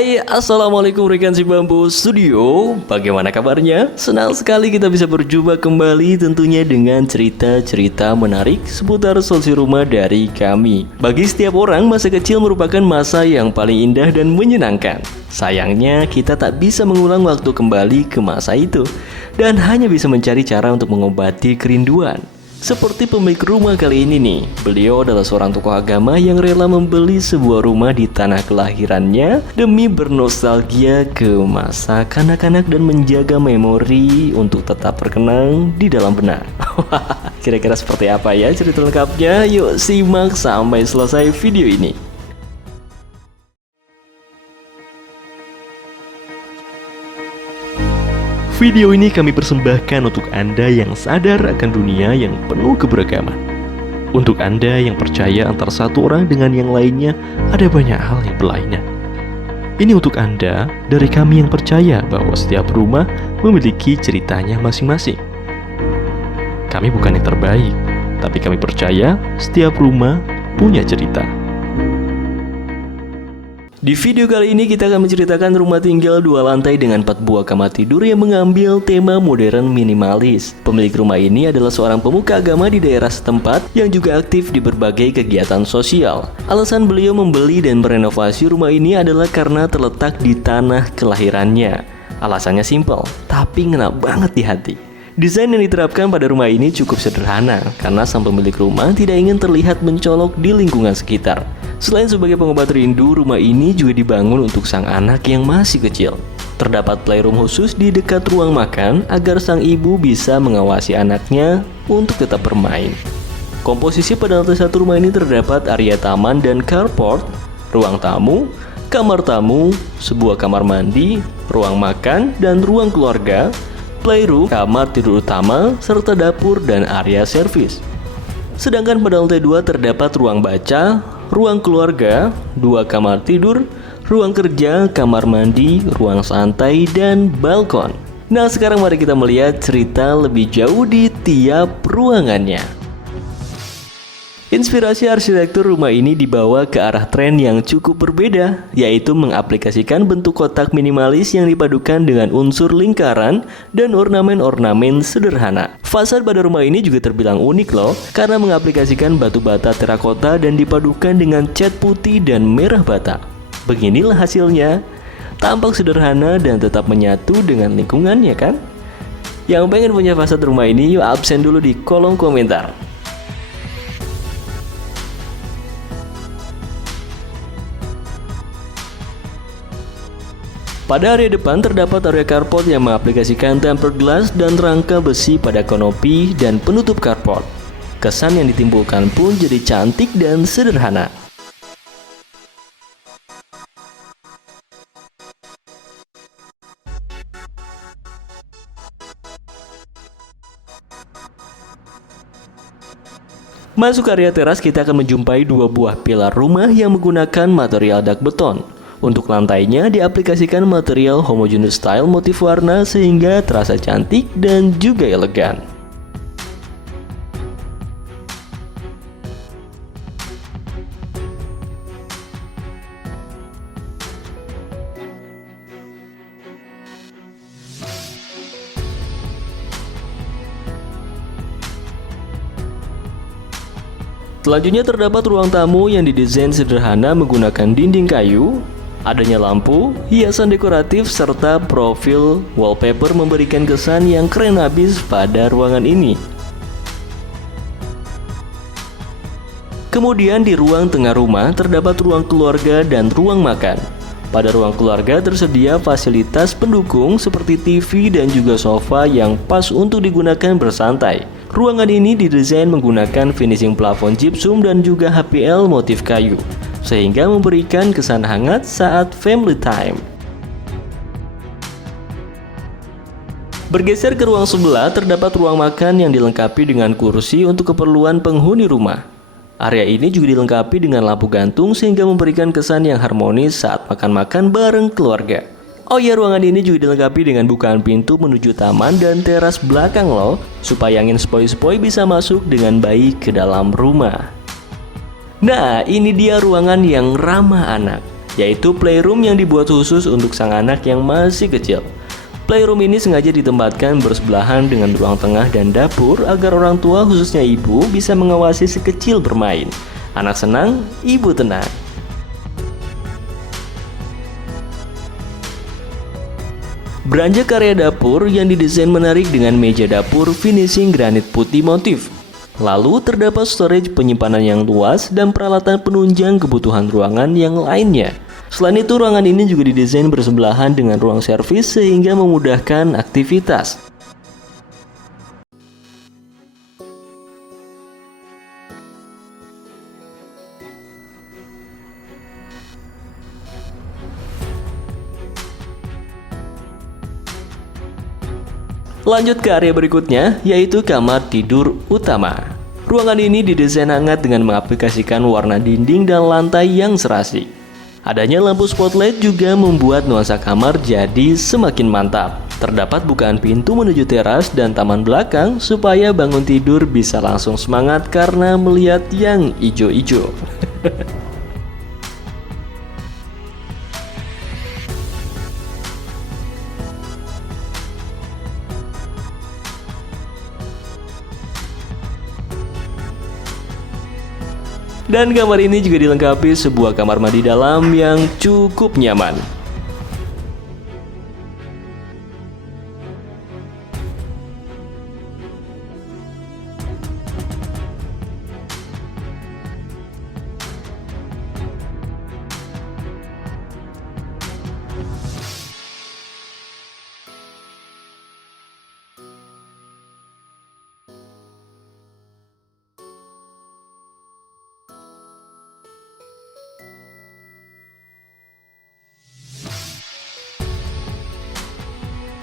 Hai, Assalamualaikum rekan si Bambu Studio. Bagaimana kabarnya? Senang sekali kita bisa berjumpa kembali tentunya dengan cerita-cerita menarik seputar solusi rumah dari kami. Bagi setiap orang, masa kecil merupakan masa yang paling indah dan menyenangkan. Sayangnya, kita tak bisa mengulang waktu kembali ke masa itu dan hanya bisa mencari cara untuk mengobati kerinduan. Seperti pemilik rumah kali ini nih, beliau adalah seorang tokoh agama yang rela membeli sebuah rumah di tanah kelahirannya demi bernostalgia ke masa kanak-kanak dan menjaga memori untuk tetap terkenang di dalam benak. Kira-kira seperti apa ya cerita lengkapnya? Yuk simak sampai selesai video ini. Video ini kami persembahkan untuk Anda yang sadar akan dunia yang penuh keberagaman. Untuk Anda yang percaya antara satu orang dengan yang lainnya ada banyak hal yang berlainan. Ini untuk Anda dari kami yang percaya bahwa setiap rumah memiliki ceritanya masing-masing. Kami bukan yang terbaik, tapi kami percaya setiap rumah punya cerita. Di video kali ini kita akan menceritakan rumah tinggal 2 lantai dengan 4 buah kamar tidur yang mengambil tema modern minimalis. Pemilik rumah ini adalah seorang pemuka agama di daerah setempat yang juga aktif di berbagai kegiatan sosial. Alasan beliau membeli dan merenovasi rumah ini adalah karena terletak di tanah kelahirannya. Alasannya simpel, tapi ngena banget di hati. Desain yang diterapkan pada rumah ini cukup sederhana karena sang pemilik rumah tidak ingin terlihat mencolok di lingkungan sekitar. Selain sebagai pengobat rindu, rumah ini juga dibangun untuk sang anak yang masih kecil. Terdapat playroom khusus di dekat ruang makan agar sang ibu bisa mengawasi anaknya untuk tetap bermain. Komposisi pada lantai 1 rumah ini terdapat area taman dan carport, ruang tamu, kamar tamu, sebuah kamar mandi, ruang makan dan ruang keluarga, playroom, kamar tidur utama, serta dapur dan area servis. Sedangkan pada lantai 2 terdapat ruang baca, ruang keluarga, 2 kamar tidur, ruang kerja, kamar mandi, ruang santai, dan balkon. Nah, sekarang mari kita melihat cerita lebih jauh di tiap ruangannya. Inspirasi arsitektur rumah ini dibawa ke arah tren yang cukup berbeda, yaitu mengaplikasikan bentuk kotak minimalis yang dipadukan dengan unsur lingkaran dan ornamen-ornamen sederhana. Fasad pada rumah ini juga terbilang unik loh, karena mengaplikasikan batu bata terakota dan dipadukan dengan cat putih dan merah bata. Beginilah hasilnya, tampak sederhana dan tetap menyatu dengan lingkungannya kan? Yang pengen punya fasad rumah ini, yuk absen dulu di kolom komentar. Pada area depan terdapat area carport yang mengaplikasikan tempered glass dan rangka besi pada kanopi dan penutup carport. Kesan yang ditimbulkan pun jadi cantik dan sederhana. Masuk area teras, kita akan menjumpai 2 buah pilar rumah yang menggunakan material dak beton. Untuk lantainya diaplikasikan material homogeneous style motif warna sehingga terasa cantik dan juga elegan. Selanjutnya terdapat ruang tamu yang didesain sederhana menggunakan dinding kayu. Adanya lampu, hiasan dekoratif, serta profil wallpaper memberikan kesan yang keren abis pada ruangan ini. Kemudian di ruang tengah rumah terdapat ruang keluarga dan ruang makan. Pada ruang keluarga tersedia fasilitas pendukung seperti TV dan juga sofa yang pas untuk digunakan bersantai. Ruangan ini didesain menggunakan finishing plafon gypsum dan juga HPL motif kayu, sehingga memberikan kesan hangat saat family time. Bergeser ke ruang sebelah, terdapat ruang makan yang dilengkapi dengan kursi untuk keperluan penghuni rumah. Area ini juga dilengkapi dengan lampu gantung sehingga memberikan kesan yang harmonis saat makan-makan bareng keluarga. Oh ya, ruangan ini juga dilengkapi dengan bukaan pintu menuju taman dan teras belakang loh, supaya angin sepoi-sepoi bisa masuk dengan baik ke dalam rumah. Nah, ini dia ruangan yang ramah anak. yaitu playroom yang dibuat khusus untuk sang anak yang masih kecil. Playroom ini sengaja ditempatkan bersebelahan dengan ruang tengah dan dapur agar orang tua, khususnya ibu, bisa mengawasi si kecil bermain. Anak senang, ibu tenang. Beranjak area dapur yang didesain menarik dengan meja dapur finishing granit putih motif. Lalu terdapat storage penyimpanan yang luas dan peralatan penunjang kebutuhan ruangan yang lainnya. Selain itu, ruangan ini juga didesain bersebelahan dengan ruang servis sehingga memudahkan aktivitas. Lanjut ke area berikutnya, yaitu kamar tidur utama. Ruangan ini didesain hangat dengan mengaplikasikan warna dinding dan lantai yang serasi. Adanya lampu spotlight juga membuat nuansa kamar jadi semakin mantap. Terdapat bukaan pintu menuju teras dan taman belakang supaya bangun tidur bisa langsung semangat karena melihat yang ijo-ijo. Dan kamar ini juga dilengkapi sebuah kamar mandi dalam yang cukup nyaman.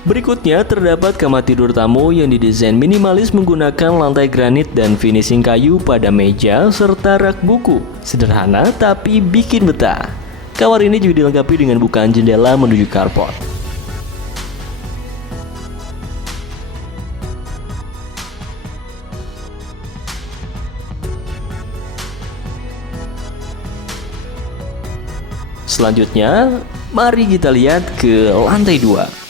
Berikutnya terdapat kamar tidur tamu yang didesain minimalis menggunakan lantai granit dan finishing kayu pada meja serta rak buku. Sederhana tapi bikin betah. Kamar ini juga dilengkapi dengan bukaan jendela menuju carport. Selanjutnya, mari kita lihat ke lantai 2.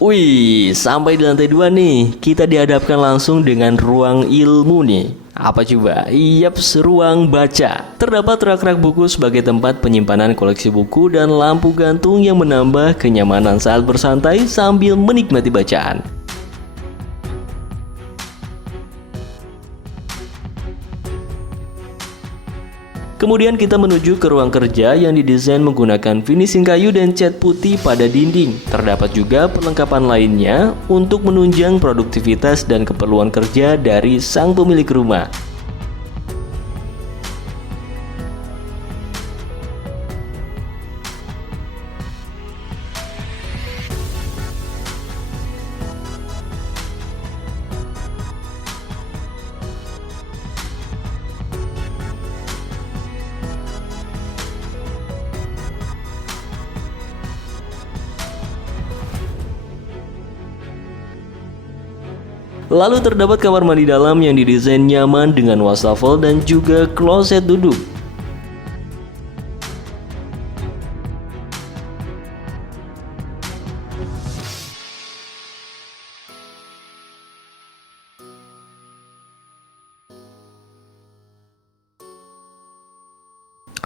Wih, sampai di lantai 2 nih, kita dihadapkan langsung dengan ruang ilmu nih. Apa coba? Yaps, ruang baca. Terdapat rak-rak buku sebagai tempat penyimpanan koleksi buku dan lampu gantung yang menambah kenyamanan saat bersantai sambil menikmati bacaan. Kemudian kita menuju ke ruang kerja yang didesain menggunakan finishing kayu dan cat putih pada dinding. Terdapat juga perlengkapan lainnya untuk menunjang produktivitas dan keperluan kerja dari sang pemilik rumah. Lalu terdapat kamar mandi dalam yang didesain nyaman dengan wastafel dan juga kloset duduk.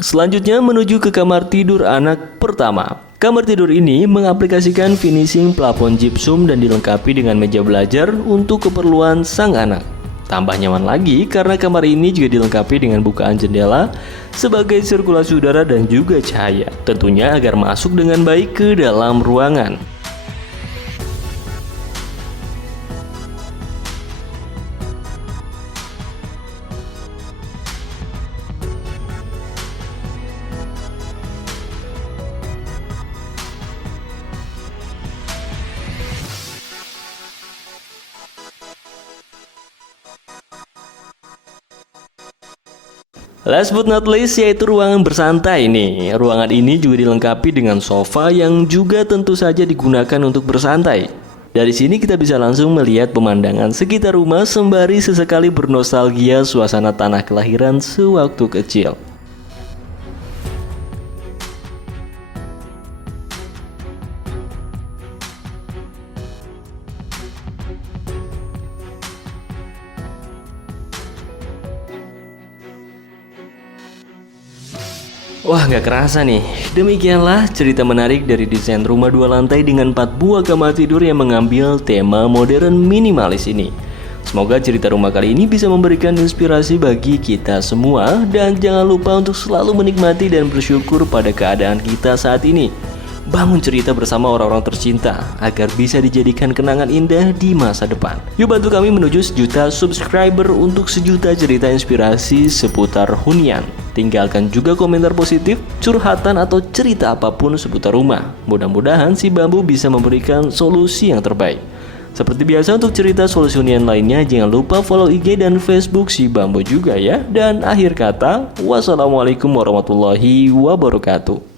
Selanjutnya menuju ke kamar tidur anak pertama. Kamar tidur ini mengaplikasikan finishing plafon gypsum dan dilengkapi dengan meja belajar untuk keperluan sang anak. Tambah nyaman lagi karena kamar ini juga dilengkapi dengan bukaan jendela sebagai sirkulasi udara dan juga cahaya, tentunya agar masuk dengan baik ke dalam ruangan. Last but not least, yaitu ruangan bersantai nih. Ruangan ini juga dilengkapi dengan sofa yang juga tentu saja digunakan untuk bersantai. Dari sini kita bisa langsung melihat pemandangan sekitar rumah sembari sesekali bernostalgia suasana tanah kelahiran sewaktu kecil. Wah, nggak kerasa nih. Demikianlah cerita menarik dari desain rumah 2 lantai dengan 4 buah kamar tidur yang mengambil tema modern minimalis ini. Semoga cerita rumah kali ini bisa memberikan inspirasi bagi kita semua. Dan jangan lupa untuk selalu menikmati dan bersyukur pada keadaan kita saat ini. Bangun cerita bersama orang-orang tercinta agar bisa dijadikan kenangan indah di masa depan. Yuk bantu kami menuju 1 juta subscriber untuk 1 juta cerita inspirasi seputar hunian. Tinggalkan juga komentar positif, curhatan atau cerita apapun seputar rumah. Mudah-mudahan si Bambu bisa memberikan solusi yang terbaik. Seperti biasa untuk cerita solusi hunian lainnya, jangan lupa follow IG dan Facebook si Bambu juga ya. Dan akhir kata, wassalamualaikum warahmatullahi wabarakatuh.